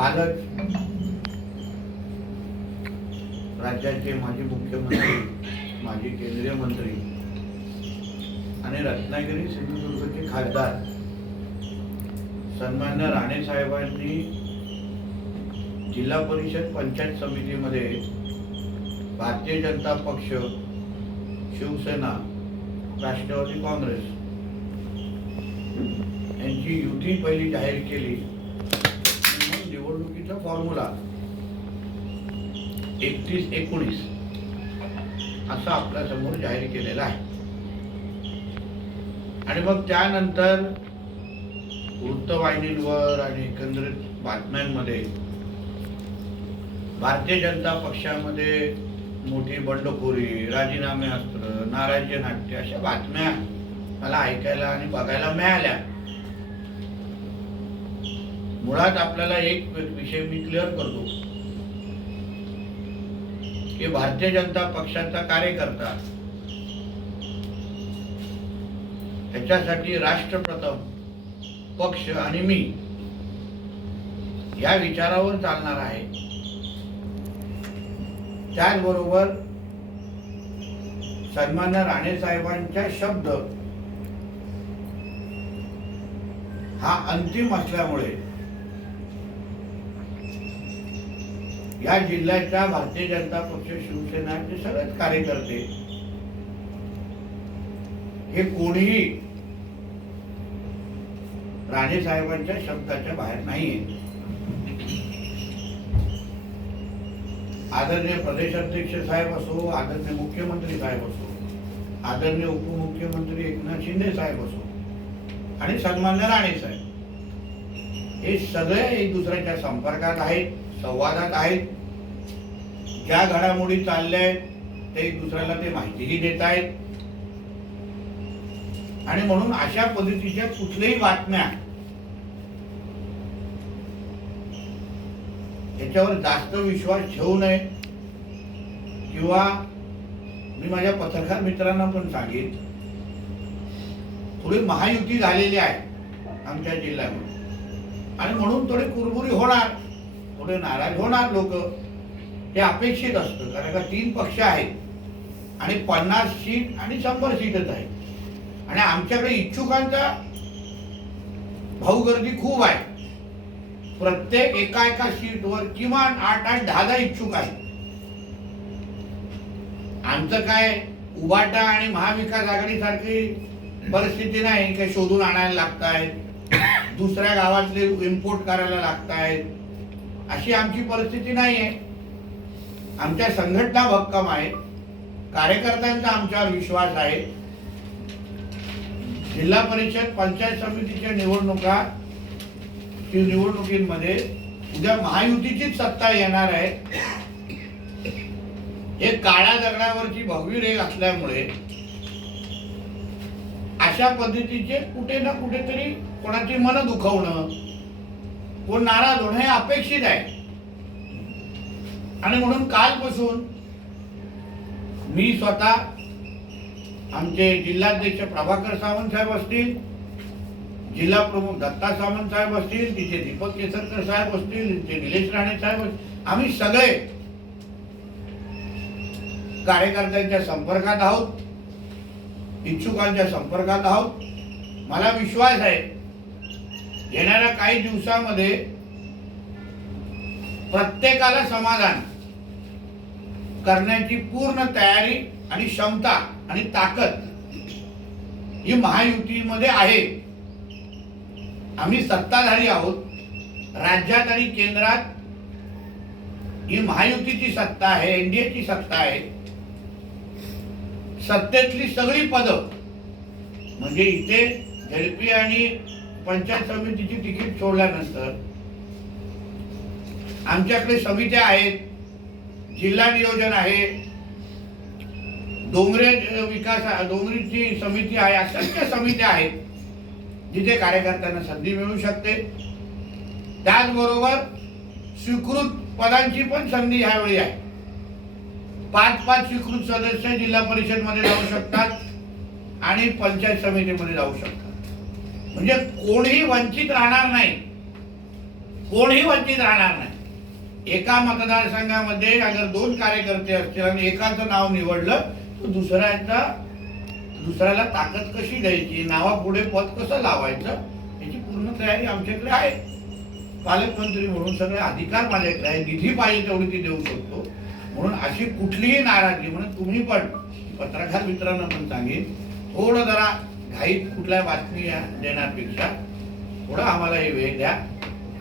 कालच राज्याचे माजी मुख्यमंत्री माजी केंद्रीय मंत्री आणि रत्नागिरी सिंधुदुर्गचे खासदार. सन्मान्य राणे साहेबांनी जिल्हा परिषद पंचायत समितीमध्ये भारतीय जनता पक्ष शिवसेना राष्ट्रवादी काँग्रेस यांची युती पहिली जाहीर केली. निवडणुकीचा फॉर्म्युला एकतीस एकोणीस असा आपल्यासमोर जाहीर केलेला आहे. आणि मग त्यानंतर वृत्तवाहिनींवर आणि एकंदरीत बातम्यांमध्ये भारतीय जनता पक्षामध्ये मोठी बंडखोरी राजीनामे अस्त्र नाराज्य नाट्य अशा बातम्या मला ऐकायला आणि बघायला मिळाल्या. मुळात आपल्याला एक विषय मी क्लिअर करतो. की भारतीय जनता पक्षाचा कार्यकर्ता ह्याच्यासाठी राष्ट्रप्रथम पक्ष आणि मी या विचारावर चालणार आहे. त्याचबरोबर सन्मान्य राणे साहेबांच्या शब्द हा अंतिम असल्यामुळे या जिल्ह्याच्या भारतीय जनता पक्ष शिवसेनाचे सगळेच कार्यकर्ते. हे कोणीही राणे साहेबांच्या शब्दाच्या बाहेर नाहीये. आदरणीय प्रदेशाध्यक्ष साहेब असो आदरणीय मुख्यमंत्री साहेब असो आदरणीय उपमुख्यमंत्री एकनाथ शिंदे साहेब असो आणि सन्मान्य राणे साहेब हे सगळे एक दुसऱ्याच्या संपर्कात आहेत. संवादात आहेत. ज्या घडामोडी चालल्या आहेत ते एक दुसऱ्याला ते माहितीही देत आहेत. आणि म्हणून अशा पद्धतीच्या कुठल्याही बातम्या याच्यावर जास्त विश्वास ठेवू नये. किंवा मी माझ्या पत्रकार मित्रांना पण सांगेन थोडी महायुती झालेली आहे आमच्या जिल्ह्यामध्ये. आणि म्हणून थोडी कुरबुरी होणार. पुढे नाराज होणार लोक हे अपेक्षित असतं. कारण का तीन पक्ष आहेत आणि पन्नास सीट आणि शंभर सीटच आहे आणि आमच्याकडे इच्छुकांचा भाऊगर्दी खूप आहे. प्रत्येक एका एका सीटवर किमान आठ आठ दहा दहा इच्छुक आहेत. आमचं काय उबाटा आणि महाविकास आघाडीसारखी परिस्थिती नाही काही शोधून आणायला लागत आहेत दुसऱ्या गावातले इम्पोर्ट करायला लागत आहेत अशी आमची परिस्थिती नाही आहे आमच्या संघटना भक्कम आहेत. कार्यकर्त्यांचा आमच्यावर विश्वास आहे. जिल्हा परिषद पंचायत समितीच्या निवडणुका निवडणुकीमध्ये उद्या महायुतीचीच सत्ता येणार आहे. हे काळ्या दगडावरची भगवी रेग असल्यामुळे अशा पद्धतीचे कुठे ना कुठेतरी कोणाची मन दुखवणं कोण नाराज होणं हे अपेक्षित आहे. आणि म्हणून कालपासून मी स्वतः आमचे जिल्हाध्यक्ष प्रभाकर सावंत साहेब असतील जिल्हा प्रमुख दत्ता सावंत साहेब असतील तिथे दीपक केसरकर साहेब असतील तिथे निलेश राणे साहेब असतील आम्ही सगळे कार्यकर्त्यांच्या संपर्कात आहोत इच्छुकांच्या संपर्कात आहोत. मला विश्वास आहे येणाऱ्या काही दिवसामध्ये प्रत्येकाला समाधान करण्याची पूर्ण तयारी आणि क्षमता आणि ताकद ही महायुतीमध्ये आहे. आम्ही सत्ताधारी आहोत. राज्यात आणि केंद्रात ही महायुतीची सत्ता आहे एनडीएची सत्ता आहे. सत्तेतली सगळी पदं म्हणजे इथे झेडपी आणि पंचायत समितीची तिकीट सोडल्यानंतर आमच्याकडे समित्या आहेत जिल्हा नियोजन आहे डोंगरे विकास डोंगरीची समिती आहे असंख्य समित्या आहेत जिथे कार्यकर्त्यांना संधी मिळू शकते. त्याचबरोबर स्वीकृत पदांची पण संधी ह्यावेळी आहे. पाच पाच स्वीकृत सदस्य जिल्हा परिषदमध्ये जाऊ शकतात आणि पंचायत समितीमध्ये जाऊ शकतात. म्हणजे कोणीही वंचित राहणार नाही. कोणीही वंचित राहणार नाही. एका मतदारसंघामध्ये अगर दोन कार्यकर्ते असतील आणि एकाचं नाव निवडलं तर दुसऱ्याचा दुसऱ्याला ताकद कशी द्यायची? नावापुढे पद कसं लावायचं? याची पूर्ण तयारी आमच्याकडे आहे. पालकमंत्री म्हणून सगळे अधिकार माझ्याकडे आहे. निधी पाहिजे तेवढी ती देऊ शकतो. म्हणून अशी कुठलीही नाराजगी म्हणून तुम्ही पण पत्रकार मित्रांना पण सांगेन थोडं जरा घाईत कुठल्या बातमी देण्यापेक्षा थोडा आम्हाला हे वेळ द्या.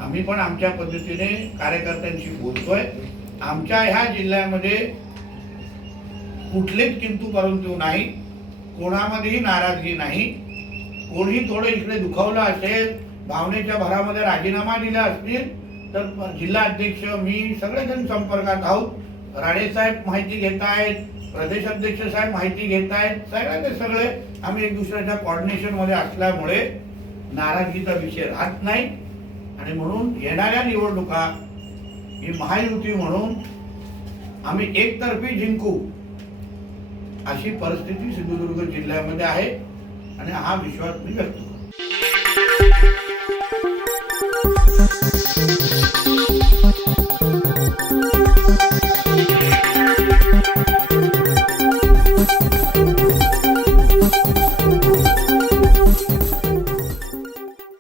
आम्ही पण आमच्या पद्धतीने कार्यकर्त्यांशी बोलतोय. आमच्या ह्या जिल्ह्यामध्ये कुठलेच किंतू परंतु नाही. कोणामध्येही नाराजगी नाही. कोणी थोडं इकडे दुखावलं असेल भावनेच्या भरामध्ये राजीनामा दिला असतील तर जिल्हा अध्यक्ष मी सगळेजण संपर्कात आहोत. राणेसाहेब माहिती घेत आहेत प्रदेश अध्यक्ष साहेब माहिती घेत आहेत सगळे. ते सगळे आम्ही एक दुसऱ्याच्या कॉर्डिनेशनमध्ये मध्ये असल्यामुळे नाराजगीचा विषय राहत नाही. आणि म्हणून येणाऱ्या निवडणुका ही महायुती म्हणून आम्ही एकतर्फी जिंकू अशी परिस्थिती सिंधुदुर्ग जिल्ह्यामध्ये आहे. आणि हा विश्वास मी व्यक्त करतो.